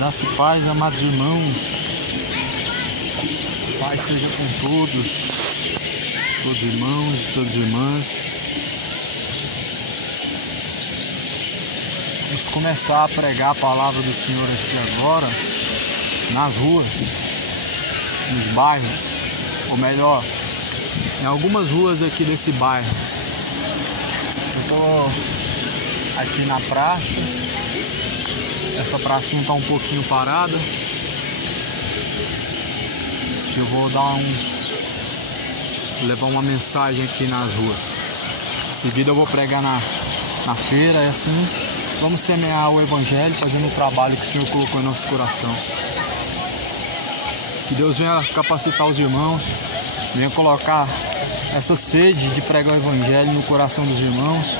Graça e paz, amados irmãos. Paz seja com todos irmãos e todas irmãs. Vamos começar a pregar a palavra do Senhor aqui agora, nas ruas, nos bairros, ou melhor, em algumas ruas aqui desse bairro. Eu tô aqui na praça. Essa pracinha tá um pouquinho parada. Eu vou levar uma mensagem aqui nas ruas. Em seguida eu vou pregar na feira, e assim vamos semear o Evangelho, fazendo o trabalho que o Senhor colocou em nosso coração. Que Deus venha capacitar os irmãos, venha colocar essa sede de pregar o Evangelho no coração dos irmãos,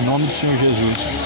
em nome do Senhor Jesus.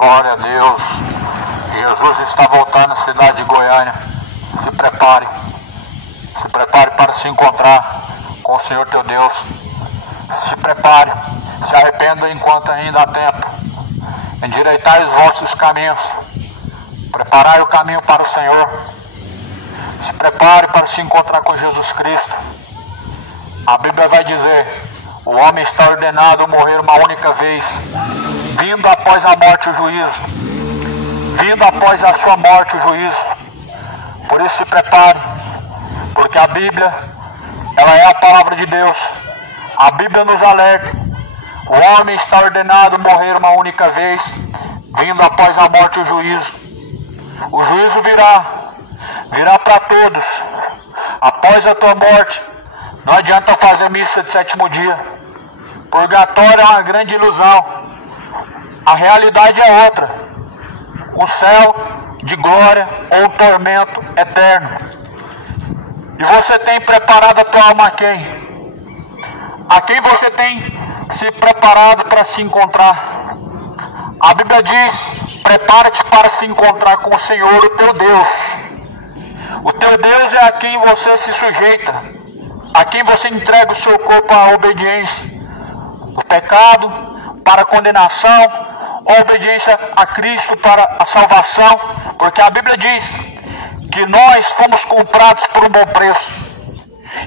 Glória a Deus. Jesus está voltando à cidade de Goiânia. Se prepare para se encontrar com o Senhor teu Deus. Se prepare, se arrependa enquanto ainda há tempo. Endireitai os vossos caminhos. Preparai o caminho para o Senhor. Se prepare para se encontrar com Jesus Cristo. A Bíblia vai dizer: o homem está ordenado a morrer uma única vez, vindo após a morte o juízo. Vindo após a sua morte o juízo. Por isso se prepare, porque a Bíblia, ela é a palavra de Deus. A Bíblia nos alerta: o homem está ordenado a morrer uma única vez, vindo após a morte o juízo. O juízo virá para todos. Após a tua morte, não adianta fazer missa de sétimo dia. Purgatório é uma grande ilusão. A realidade é outra. O céu de glória ou o tormento eterno. E você tem preparado a tua alma a quem? A quem você tem se preparado para se encontrar? A Bíblia diz: prepara-te para se encontrar com o Senhor, o teu Deus. O teu Deus é a quem você se sujeita, a quem você entrega o seu corpo à obediência, o pecado para a condenação, a obediência a Cristo para a salvação, porque a Bíblia diz que nós fomos comprados por um bom preço.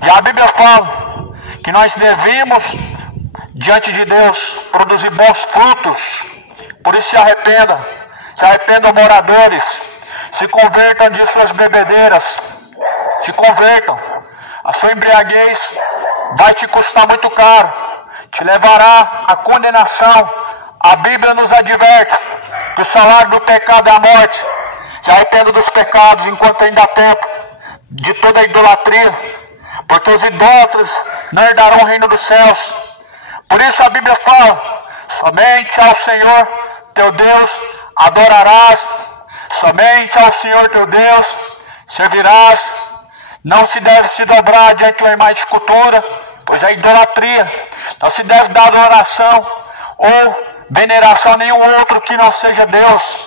E a Bíblia fala que nós devemos, diante de Deus, produzir bons frutos. Por isso se arrependam moradores, se convertam de suas bebedeiras, se convertam. A sua embriaguez vai te custar muito caro, te levará à condenação. A Bíblia nos adverte que o salário do pecado é a morte. Se arrependa dos pecados enquanto ainda há tempo, de toda a idolatria, porque os idólatras não herdarão o reino dos céus. Por isso a Bíblia fala: somente ao Senhor teu Deus adorarás, somente ao Senhor teu Deus servirás. Não se deve se dobrar diante de uma imagem de escultura, pois é idolatria. Não se deve dar adoração ou veneração a nenhum outro que não seja Deus.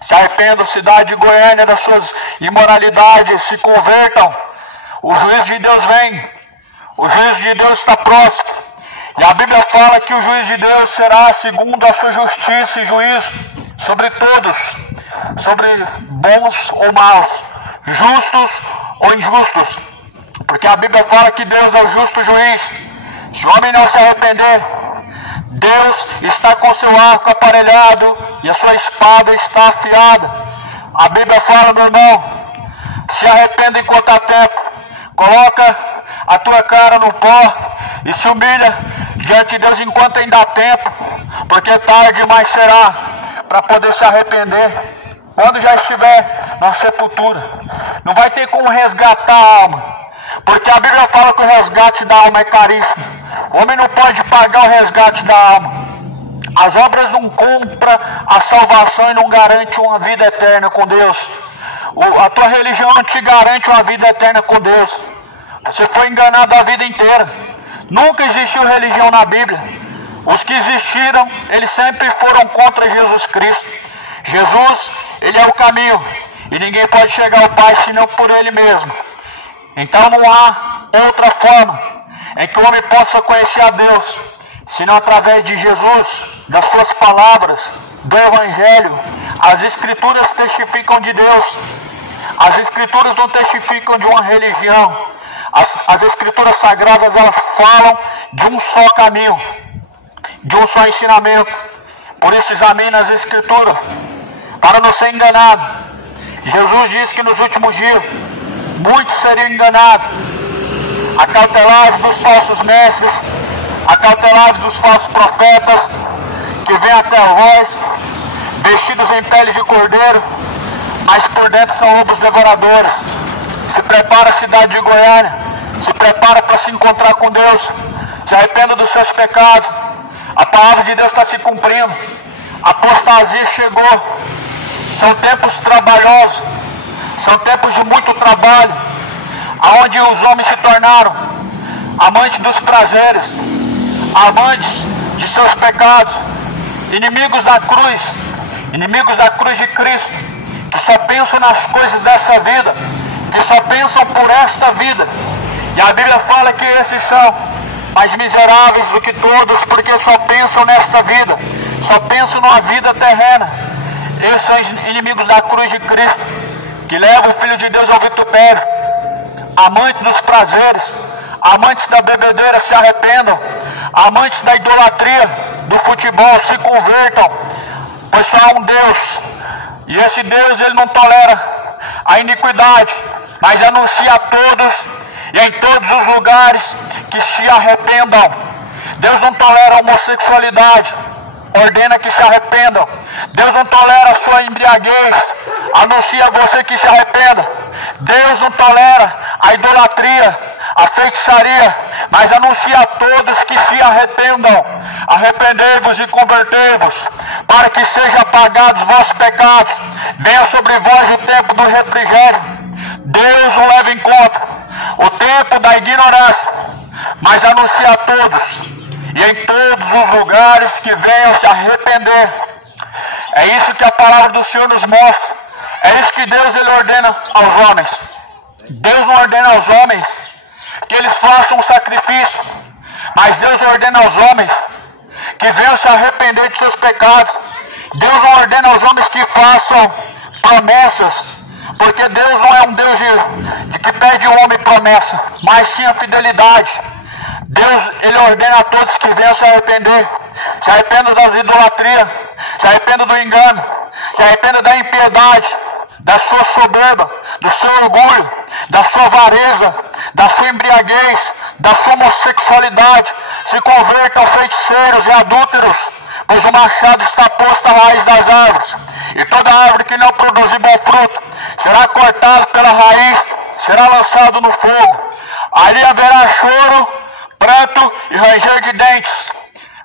Se arrependam, cidade de Goiânia, das suas imoralidades, se convertam. O juízo de Deus vem. O juízo de Deus está próximo. E a Bíblia fala que o juízo de Deus será segundo a sua justiça e juízo sobre todos, sobre bons ou maus, justos ou injustos. Porque a Bíblia fala que Deus é o justo juiz. Se o homem não se arrepender, Deus está com seu arco aparelhado e a sua espada está afiada. A Bíblia fala, meu irmão, se arrependa enquanto há tempo. Coloca a tua cara no pó e se humilha diante de Deus enquanto ainda há tempo, porque tarde demais será para poder se arrepender. Quando já estiver na sepultura, não vai ter como resgatar a alma, porque a Bíblia fala que o resgate da alma é caríssimo. O homem não pode pagar o resgate da alma. As obras não compram a salvação e não garante uma vida eterna com Deus. A tua religião não te garante uma vida eterna com Deus. Você foi enganado a vida inteira. Nunca existiu religião na Bíblia. Os que existiram, eles sempre foram contra Jesus Cristo. Jesus, Ele é o caminho. E ninguém pode chegar ao Pai senão por Ele mesmo. Então não há outra forma em que o homem possa conhecer a Deus, senão através de Jesus, das suas palavras, do Evangelho. As Escrituras testificam de Deus. As Escrituras não testificam de uma religião. As Escrituras Sagradas, elas falam de um só caminho, de um só ensinamento. Por isso examine as Escrituras, para não ser enganado. Jesus disse que nos últimos dias muitos seriam enganados, acautelados dos falsos mestres, acautelados dos falsos profetas, que vêm até vós, vestidos em pele de cordeiro, mas por dentro são lobos devoradores. Se prepara a cidade de Goiânia, se prepara para se encontrar com Deus, se arrependa dos seus pecados. A palavra de Deus está se cumprindo, a apostasia chegou. São tempos trabalhosos, são tempos de muito trabalho, aonde os homens se tornaram amantes dos prazeres, amantes de seus pecados, inimigos da cruz de Cristo, que só pensam nas coisas dessa vida, que só pensam por esta vida. E a Bíblia fala que esses são mais miseráveis do que todos, porque só pensam nesta vida, só pensam numa vida terrena. Esses são inimigos da cruz de Cristo, que levam o Filho de Deus ao vitupério. Amantes dos prazeres, amantes da bebedeira, se arrependam. Amantes da idolatria, do futebol, se convertam. Pois só há um Deus, e esse Deus, Ele não tolera a iniquidade, mas anuncia a todos e em todos os lugares que se arrependam. Deus não tolera a homossexualidade, ordena que se arrependam. Deus não tolera a sua embriaguez, anuncia a você que se arrependa. Deus não tolera a idolatria, a feitiçaria, mas anuncia a todos que se arrependam. Arrependei-vos e convertei-vos, para que sejam apagados vossos pecados. Venha sobre vós o tempo do refrigério. Deus não leva em conta o tempo da ignorância, mas anuncia a todos e em todos os lugares que venham se arrepender. É isso que a palavra do Senhor nos mostra. É isso que Deus, Ele ordena aos homens. Deus não ordena aos homens que eles façam um sacrifício, mas Deus ordena aos homens que venham se arrepender de seus pecados. Deus não ordena aos homens que façam promessas, porque Deus não é um Deus de que pede ao homem promessa, mas sim a fidelidade. Deus, Ele ordena a todos que venham se arrepender. Se arrependam das idolatrias, se arrependam do engano, se arrependam da impiedade, da sua soberba, do seu orgulho, da sua avareza, da sua embriaguez, da sua homossexualidade. Se convertam feiticeiros e adúlteros, pois o machado está posto à raiz das árvores, e toda árvore que não produzir bom fruto será cortada pela raiz, será lançado no fogo. Ali haverá choro, pranto e ranger de dentes.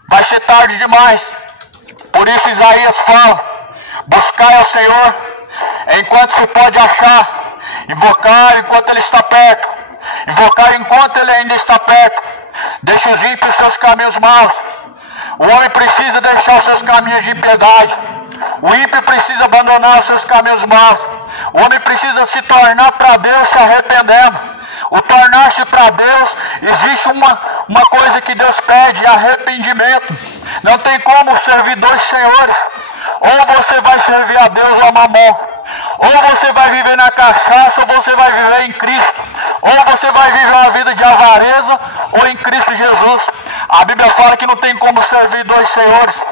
Vai ser tarde demais. Por isso Isaías fala: buscai ao Senhor enquanto se pode achar, invocar enquanto Ele está perto, invocar enquanto Ele ainda está perto. Deixe os ímpios seus caminhos maus. O homem precisa deixar os seus caminhos de impiedade. O ímpio precisa abandonar os seus caminhos maus. O homem precisa se tornar para Deus se arrependendo. O tornar-se para Deus, existe uma coisa que Deus pede: arrependimento. Não tem como servir dois senhores. Ou você vai servir a Deus ou a Mamon. Ou você vai viver na cachaça, ou você vai viver em Cristo. Ou você vai viver uma vida de avareza, ou em Cristo Jesus. A Bíblia fala que não tem como servir dois senhores.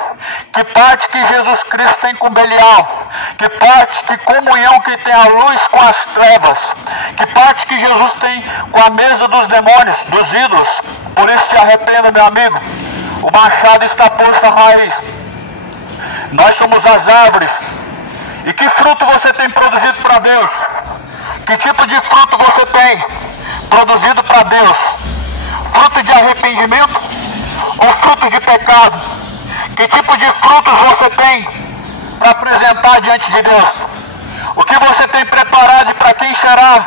Que parte que Jesus Cristo tem com Belial. Que parte, que comunhão que tem a luz com as trevas. Que parte que Jesus tem com a mesa dos demônios, dos ídolos. Por isso se arrependa, meu amigo. O machado está posto à raiz. Nós somos as árvores. E que fruto você tem produzido para Deus? Que tipo de fruto você tem produzido para Deus? Fruto de arrependimento ou fruto de pecado? Que tipo de frutos você tem para apresentar diante de Deus? O que você tem preparado e para quem será?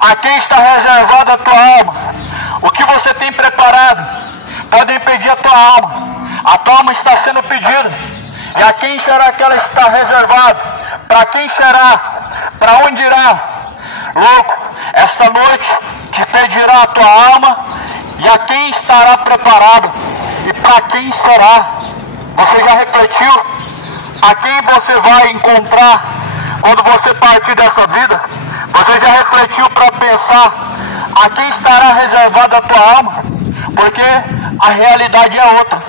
A quem está reservada a tua alma? O que você tem preparado? Podem pedir a tua alma. A tua alma está sendo pedida. E a quem será que ela está reservada? Para quem será? Para onde irá? Louco, esta noite te pedirá a tua alma. E a quem estará preparado? E para quem será? Você já refletiu? A quem você vai encontrar quando você partir dessa vida? Você já refletiu para pensar a quem estará reservada a tua alma? Porque a realidade é outra.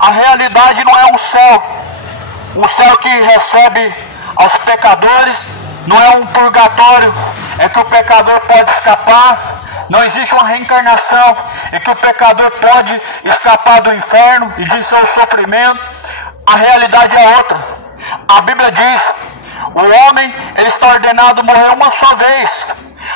A realidade não é um céu que recebe aos pecadores, não é um purgatório, é que o pecador pode escapar. Não existe uma reencarnação em que o pecador pode escapar do inferno e de seu sofrimento. A realidade é outra. A Bíblia diz: o homem ele está ordenado a morrer uma só vez.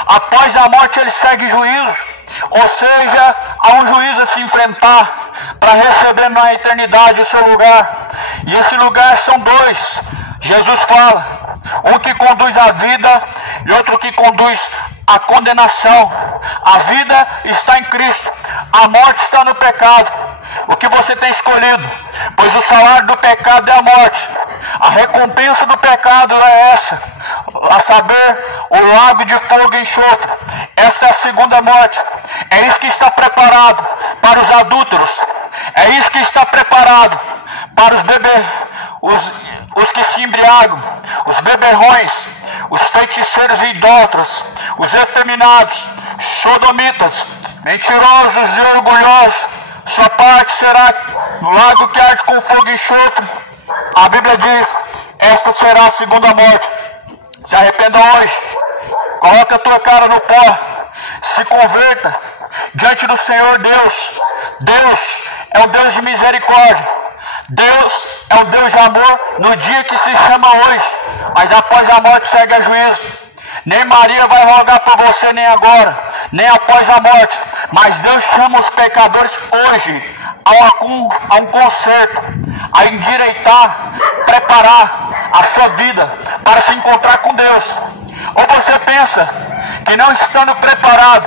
Após a morte ele segue juízo. Ou seja, há um juízo a se enfrentar para receber na eternidade o seu lugar. E esse lugar são dois. Jesus fala: um que conduz à vida e outro que conduz à condenação. A vida está em Cristo, a morte está no pecado. O que você tem escolhido? Pois o salário do pecado é a morte. A recompensa do pecado é essa, a saber, o lago de fogo e enxofre. Esta é a segunda morte. É isso que está preparado para os adúlteros. É isso que está preparado para os que se embriagam, os beberrões, os feiticeiros e idólatras, os efeminados, sodomitas, mentirosos e orgulhosos. Sua parte será no lago que arde com fogo e enxofre. A Bíblia diz: esta será a segunda morte. Se arrependa hoje, coloque a tua cara no pó, se converta diante do Senhor Deus. Deus é o Deus de misericórdia. Deus é o Deus de amor no dia que se chama hoje, mas após a morte segue a juízo. Nem Maria vai rogar por você nem agora, nem após a morte, mas Deus chama os pecadores hoje a um conserto, a endireitar, preparar a sua vida para se encontrar com Deus. Ou você pensa que não estando preparado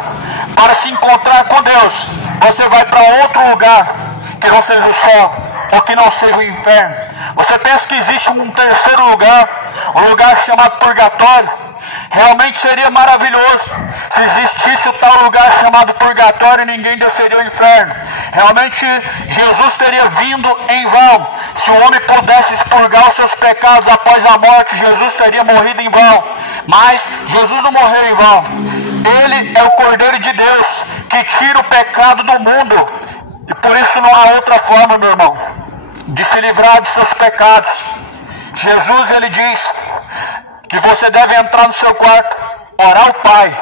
para se encontrar com Deus, você vai para outro lugar que não seja o céu ou que não seja o inferno? Você pensa que existe um terceiro lugar, um lugar chamado purgatório? Realmente seria maravilhoso se existisse o tal lugar chamado purgatório e ninguém desceria ao inferno. Realmente Jesus teria vindo em vão. Se o homem pudesse expurgar os seus pecados após a morte, Jesus teria morrido em vão. Mas Jesus não morreu em vão. Ele é o Cordeiro de Deus que tira o pecado do mundo. E por isso não há outra forma, meu irmão, de se livrar de seus pecados. Jesus, ele diz que você deve entrar no seu quarto, orar ao Pai.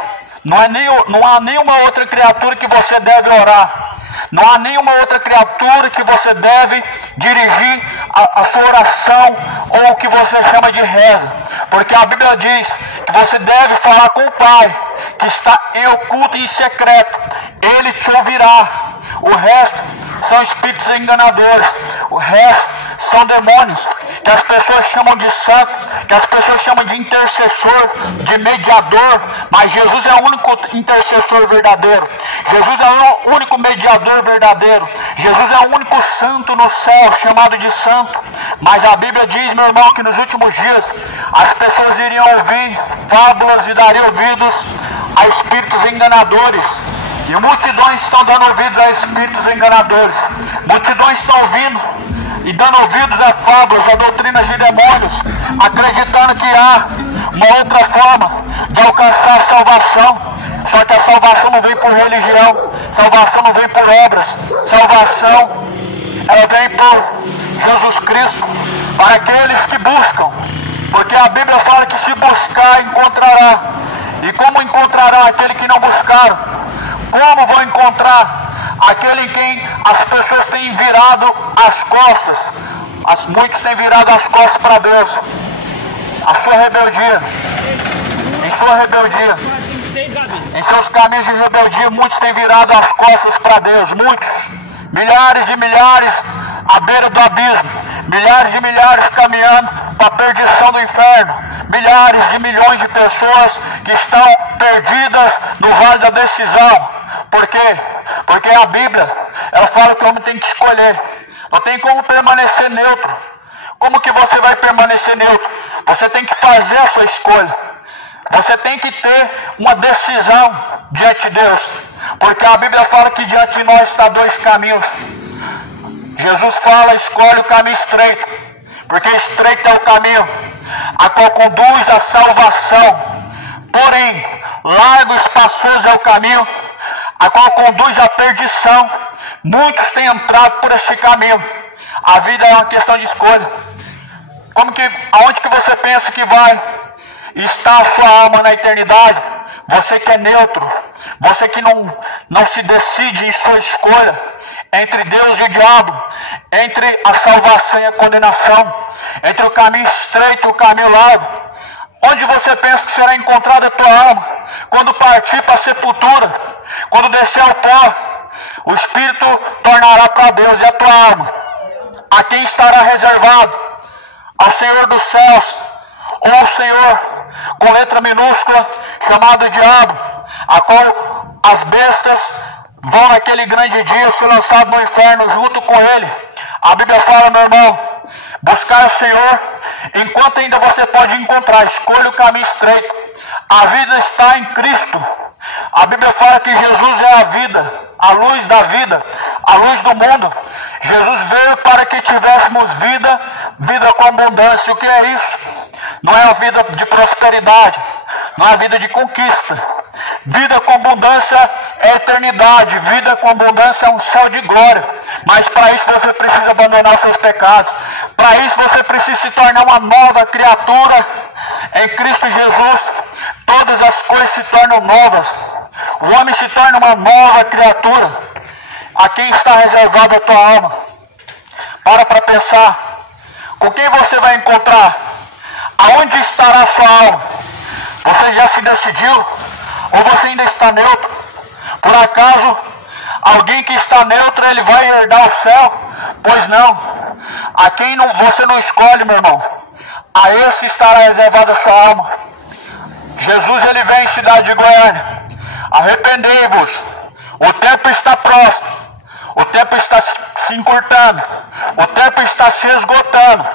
Não há nenhuma outra criatura que você deve orar. Não há nenhuma outra criatura que você deve dirigir a sua oração ou o que você chama de reza. Porque a Bíblia diz que você deve falar com o Pai, que está em oculto e em secreto. Ele te ouvirá. O resto são espíritos enganadores. O resto são demônios que as pessoas chamam de santo, que as pessoas chamam de intercessor, de mediador. Mas Jesus é o único intercessor verdadeiro. Jesus é o único mediador verdadeiro. Jesus é o único santo no céu, chamado de santo. Mas a Bíblia diz, meu irmão, que nos últimos dias as pessoas iriam ouvir fábulas e dariam ouvidos a espíritos enganadores. E multidões estão dando ouvidos a espíritos enganadores. Multidões estão ouvindo e dando ouvidos a fábulas, a doutrinas de demônios, acreditando que há uma outra forma de alcançar a salvação. Só que a salvação não vem por religião, salvação não vem por obras, salvação ela vem por Jesus Cristo, para aqueles que buscam. Porque a Bíblia fala que se buscar, encontrará. E como encontrará aquele que não buscaram? Como vão encontrar aquele em quem as pessoas têm virado as costas? Muitos têm virado as costas para Deus. A sua rebeldia. Em sua rebeldia. Em seus caminhos de rebeldia, muitos têm virado as costas para Deus. Muitos. Milhares e milhares à beira do abismo, milhares de milhares caminhando para a perdição do inferno, milhares de milhões de pessoas que estão perdidas no vale da decisão. Por quê? Porque a Bíblia, ela fala que o homem tem que escolher, não tem como permanecer neutro. Como que você vai permanecer neutro? Você tem que fazer a sua escolha. Você tem que ter uma decisão diante de Deus. Porque a Bíblia fala que diante de nós está dois caminhos. Jesus fala, escolhe o caminho estreito. Porque estreito é o caminho a qual conduz à salvação. Porém, largo e espaçoso é o caminho a qual conduz à perdição. Muitos têm entrado por este caminho. A vida é uma questão de escolha. Aonde que você pensa que vai estar a sua alma na eternidade? Você que é neutro, você que não se decide em sua escolha entre Deus e o diabo, entre a salvação e a condenação, entre o caminho estreito e o caminho largo. Onde você pensa que será encontrada a tua alma? Quando partir para a sepultura, quando descer ao pó, o Espírito tornará para Deus e a tua alma. A quem estará reservado? Ao Senhor dos céus, ou ao Senhor com letra minúscula, chamado diabo, a qual as bestas vão naquele grande dia ser lançados no inferno junto com ele. A Bíblia fala, meu irmão, buscar o Senhor enquanto ainda você pode encontrar. Escolha o caminho estreito. A vida está em Cristo. A Bíblia fala que Jesus é a vida, a luz da vida, a luz do mundo. Jesus veio para que tivéssemos vida, vida com abundância. O que é isso? Não é a vida de prosperidade, não é a vida de conquista. Vida com abundância é eternidade, vida com abundância é um céu de glória. Mas para isso você precisa abandonar seus pecados. Para isso você precisa se tornar uma nova criatura em Cristo Jesus. Todas as coisas se tornam novas. O homem se torna uma nova criatura. A quem está reservada a tua alma? Para pensar. Com quem você vai encontrar? Aonde estará a sua alma? Você já se decidiu? Ou você ainda está neutro? Por acaso, alguém que está neutro, ele vai herdar o céu? Pois não. A quem você não escolhe, meu irmão, a esse estará reservada a sua alma. Jesus, ele vem em cidade de Goiânia. Arrependei-vos. O tempo está próximo. O tempo está se encurtando. O tempo está se esgotando.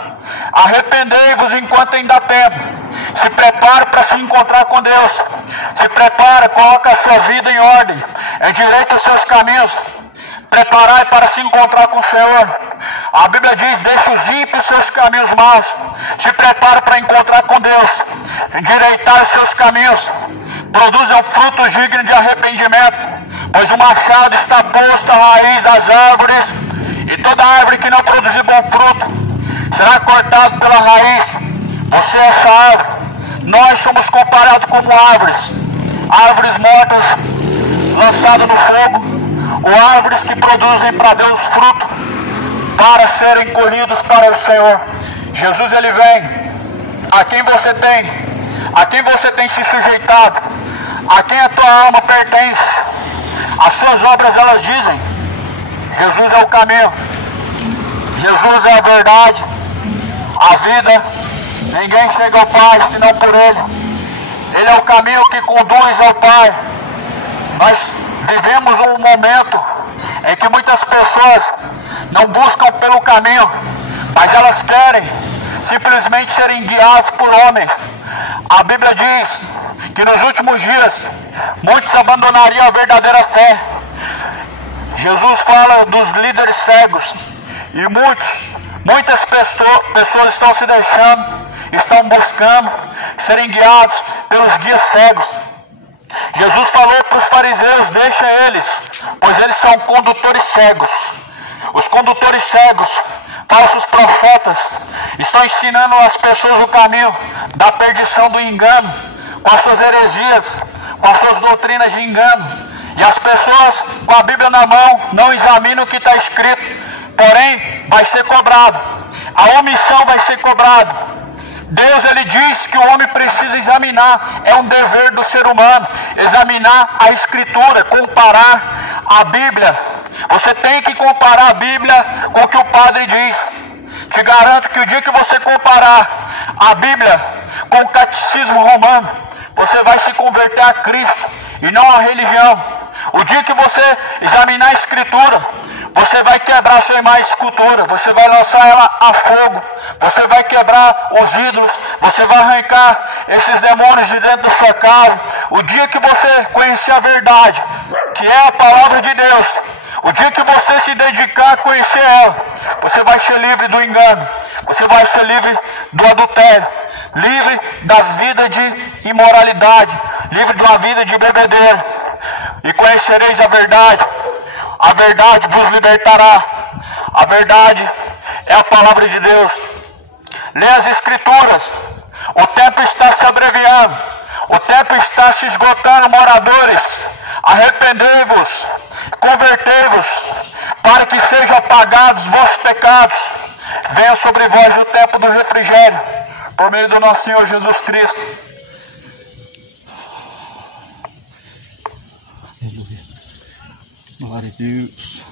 Arrependei-vos enquanto ainda há tempo. Se prepare para se encontrar com Deus. Se prepare, coloque a sua vida em ordem. Endireite os seus caminhos. Preparai para se encontrar com o Senhor. A Bíblia diz, deixe os ímpios seus caminhos maus. Se prepare para encontrar com Deus. Endireitai os seus caminhos. Produzam frutos dignos de arrependimento. Pois o machado está posto à raiz das árvores. E toda árvore que não produzir bom fruto será cortada pela raiz. Você é essa árvore. Nós somos comparados como árvores. Árvores mortas, lançadas no fogo. Ou árvores que produzem para Deus fruto, para serem colhidos para o Senhor. Jesus, ele vem. A quem você tem se sujeitado, a quem a tua alma pertence. As suas obras, elas dizem, Jesus é o caminho, Jesus é a verdade, a vida. Ninguém chega ao Pai senão por Ele. Ele é o caminho que conduz ao Pai. Nós vivemos um momento em que muitas pessoas não buscam pelo caminho, mas elas querem simplesmente serem guiadas por homens. A Bíblia diz que nos últimos dias muitos abandonariam a verdadeira fé. Jesus fala dos líderes cegos e muitas pessoas estão se deixando, estão buscando serem guiados pelos guias cegos. Jesus falou para os fariseus, deixa eles, pois eles são condutores cegos. Os condutores cegos, falsos profetas, estão ensinando as pessoas o caminho da perdição, do engano, com as suas heresias, com as suas doutrinas de engano. E as pessoas com a Bíblia na mão não examinam o que está escrito, porém vai ser cobrado. A omissão vai ser cobrada. Deus, ele diz que o homem precisa examinar, é um dever do ser humano, examinar a Escritura, comparar a Bíblia. Você tem que comparar a Bíblia com o que o padre diz. Te garanto que o dia que você comparar a Bíblia com o catecismo romano, você vai se converter a Cristo e não a religião. O dia que você examinar a Escritura, você vai quebrar sua imagem de escultura, você vai lançar ela a fogo, você vai quebrar os ídolos, você vai arrancar esses demônios de dentro da sua casa. O dia que você conhecer a verdade, que é a palavra de Deus, o dia que você se dedicar a conhecer ela, você vai ser livre do engano, você vai ser livre do adultério, livre da vida de imoralidade, livre de uma vida de bebedeira. E conhecereis a verdade vos libertará. A verdade é a palavra de Deus. Lê as Escrituras. O tempo está se abreviando, o tempo está se esgotando, moradores. Arrependei-vos, convertei-vos, para que sejam apagados vossos pecados. Venha sobre vós o tempo do refrigério, por meio do nosso Senhor Jesus Cristo. Aleluia. Glória a Deus.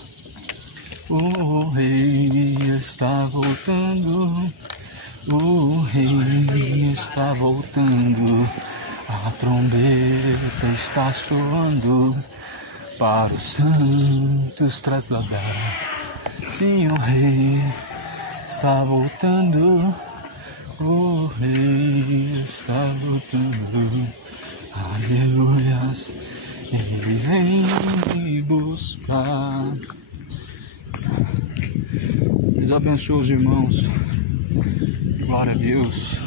O Rei está voltando. O Rei está voltando. A trombeta está soando para os santos trasladar. Sim, o Rei está voltando. O Rei está voltando. Aleluias. Ele vem me buscar. Deus abençoe os irmãos. Glória a Deus.